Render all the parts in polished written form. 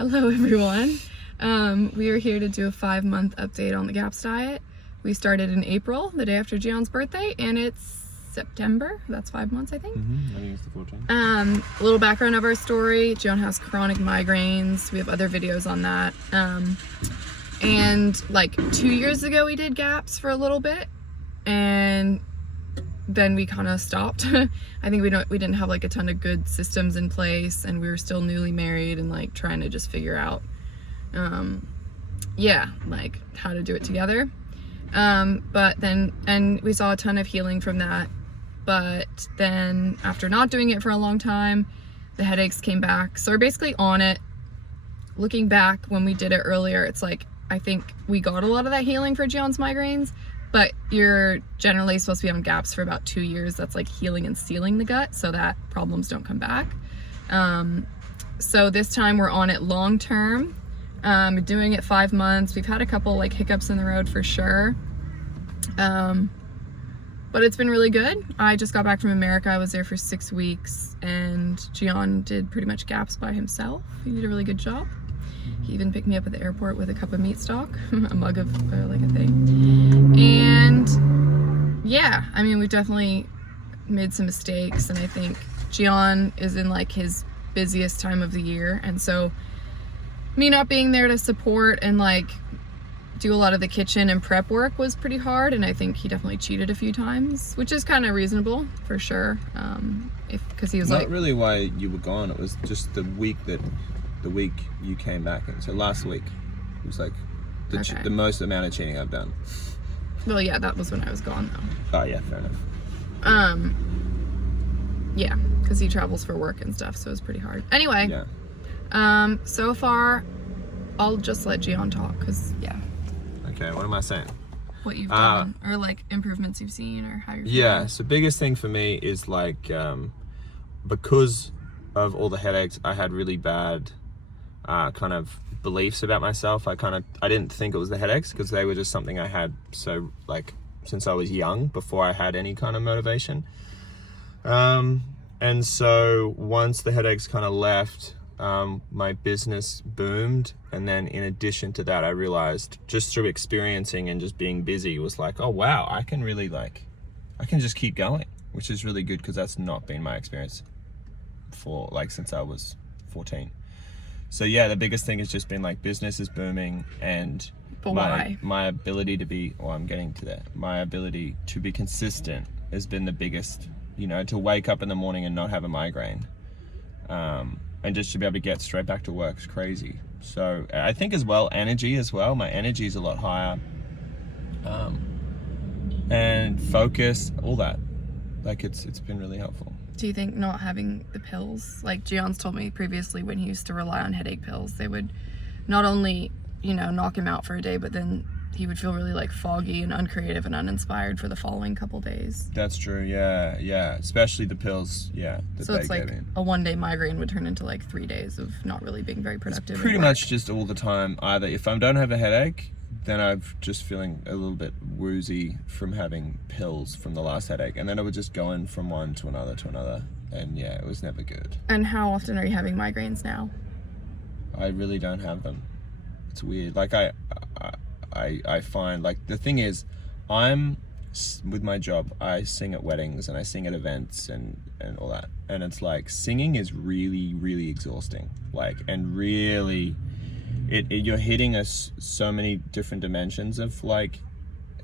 Hello everyone. We are here to do a 5-month update on the GAPS diet. We started in April, the day after Gion's birthday, and it's September. That's 5 months, I think. I think it's the 14th. A little background of our story. Gion has chronic migraines. We have other videos on that. And like 2 years ago we did GAPS for a little bit, and then we kind of stopped. I think we didn't have like a ton of good systems in place, and we were still newly married and like trying to just figure out like how to do it together. But then, and we saw a ton of healing from that, but then after not doing it for a long time, the headaches came back. So we're basically on it. Looking back when we did it earlier, it's like I think we got a lot of that healing for Gion's migraines, but you're generally supposed to be on GAPS for about 2 years. That's like healing and sealing the gut so that problems don't come back. So this time we're on it long term. Doing it 5 months. We've had a couple like hiccups in the road for sure. But it's been really good. I just got back from America. I was there for 6 weeks, and Gion did pretty much GAPS by himself. He did a really good job. He even picked me up at the airport with a cup of meat stock, a mug of like a thing. And yeah, I mean, we've definitely made some mistakes, and I think Gion is in like his busiest time of the year, and so me not being there to support and like do a lot of the kitchen and prep work was pretty hard, and I think he definitely cheated a few times, which is kind of reasonable for sure. Because he was not really why you were gone. It was just the week you came back in. So last week it was like the most amount of cheating I've done. Well, yeah, that was when I was gone though. Oh yeah, fair enough. Yeah, because he travels for work and stuff, so it was pretty hard. Anyway. Yeah. So far, I'll just let Gion talk, because, yeah. Okay, what am I saying? What you've done, or like improvements you've seen, or how you're feeling. Yeah, so biggest thing for me is like, because of all the headaches, I had really bad kind of beliefs about myself. I didn't think it was the headaches, because they were just something I had so like since I was young, before I had any kind of motivation. And so once the headaches kind of left, my business boomed, and then in addition to that, I realized just through experiencing and just being busy was like, oh wow, I can really I can just keep going, which is really good, because that's not been my experience for like since I was 14. So yeah, the biggest thing has just been like business is booming, and my ability to be, I'm getting to that, my ability to be consistent has been the biggest, to wake up in the morning and not have a migraine. And just to be able to get straight back to work is crazy. So I think as well, energy as well. My energy is a lot higher. And focus, all that. Like it's been really helpful. Do you think not having the pills, like Gion's told me previously when he used to rely on headache pills, they would not only, knock him out for a day, but then he would feel really like foggy and uncreative and uninspired for the following couple days. That's true, yeah. Especially the pills, yeah. So it's like a 1-day migraine would turn into like 3 days of not really being very productive. It's pretty much just all the time. Either if I don't have a headache, then I'm just feeling a little bit woozy from having pills from the last headache, and then it would just go in from one to another, and yeah, it was never good. And how often are you having migraines now? I really don't have them. It's weird. Like I find, like, the thing is, with my job, I sing at weddings and I sing at events and all that, and it's like singing is really, really exhausting, like, and really you're hitting so many different dimensions of like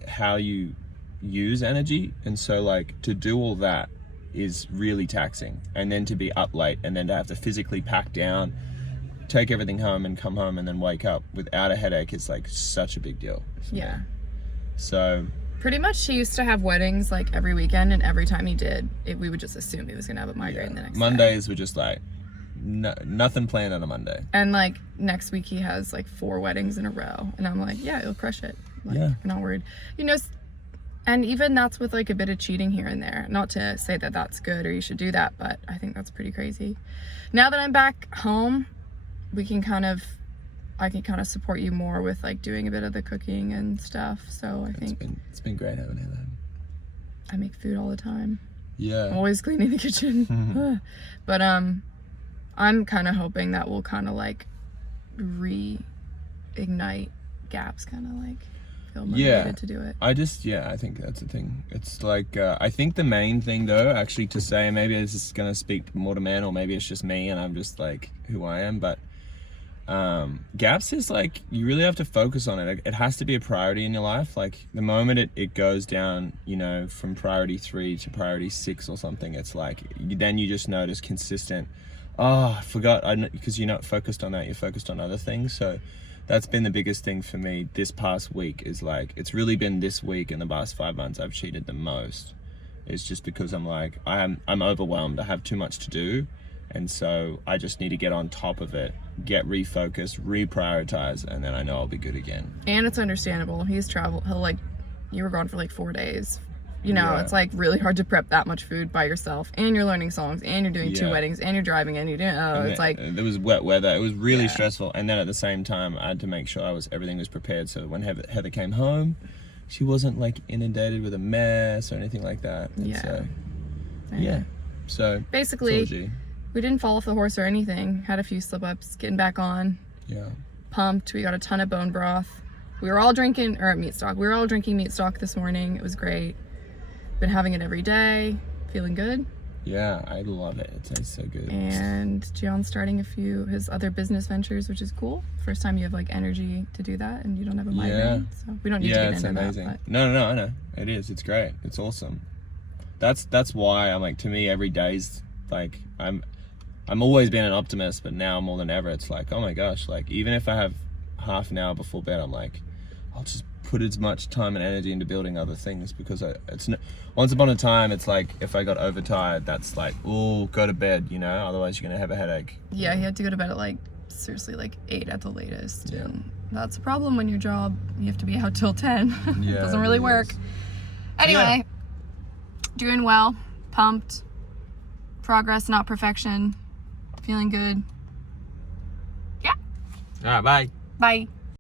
how you use energy, and so like to do all that is really taxing, and then to be up late, and then to have to physically pack down, take everything home, and come home and then wake up without a headache is like such a big deal. Yeah. So pretty much he used to have weddings like every weekend, and every time he did, we would just assume he was gonna have a migraine the next day. Mondays were just like nothing planned on a Monday. And like next week he has like 4 weddings in a row, and I'm like, yeah, he'll crush it. Like, yeah. I'm not worried. And even that's with like a bit of cheating here and there. Not to say that that's good or you should do that, but I think that's pretty crazy. Now that I'm back home, I can kind of support you more with like doing a bit of the cooking and stuff. So I think it's been great having you there. I make food all the time. Yeah. I'm always cleaning the kitchen. But I'm kind of hoping that will kind of like reignite gaps, kind of like feel motivated to do it. I think that's the thing. It's like, I think the main thing though, actually to say, maybe this is going to speak more to men, or maybe it's just me and I'm just like who I am, but gaps is like, you really have to focus on it. It has to be a priority in your life. Like the moment it goes down, you know, from priority 3 to priority 6 or something, it's like, then you just notice consistent, I forgot, because you're not focused on that, you're focused on other things. So that's been the biggest thing for me this past week, is like, it's really been this week in the past 5 months I've cheated the most. It's just because I'm like, I'm overwhelmed, I have too much to do. And so I just need to get on top of it, get refocused, reprioritize, and then I know I'll be good again. And it's understandable. He'll like, you were gone for like 4 days. You know, It's like really hard to prep that much food by yourself, and you're learning songs, and you're doing 2 weddings, and you're driving, and you're doing, it's like. There was wet weather. It was really stressful. And then at the same time, I had to make sure everything was prepared. So when Heather came home, she wasn't like inundated with a mess or anything like that. And so basically, we didn't fall off the horse or anything. Had a few slip ups, getting back on. Yeah. Pumped. We got a ton of bone broth. We were all drinking, or meat stock. We were all drinking meat stock this morning. It was great. Been having it every day. Feeling good. Yeah, I love it. It tastes so good. And Gion's starting a few of his other business ventures, which is cool. First time you have like energy to do that, and you don't have a migraine. So we don't need to get into amazing. that. But. No, I know. It is. It's great. It's awesome. That's why I'm like, to me, every day's like, I'm always been an optimist, but now more than ever, it's like, oh my gosh, like even if I have half an hour before bed, I'm like, I'll just put as much time and energy into building other things, because once upon a time, it's like if I got overtired, that's like, oh, go to bed, you know, otherwise you're gonna have a headache. Yeah, he had to go to bed at like, seriously, like 8 at the latest. Yeah. And that's a problem when your job, you have to be out till 10. Yeah, it doesn't really work. Anyway, doing well, pumped, progress, not perfection, feeling good. Yeah. All right, bye. Bye.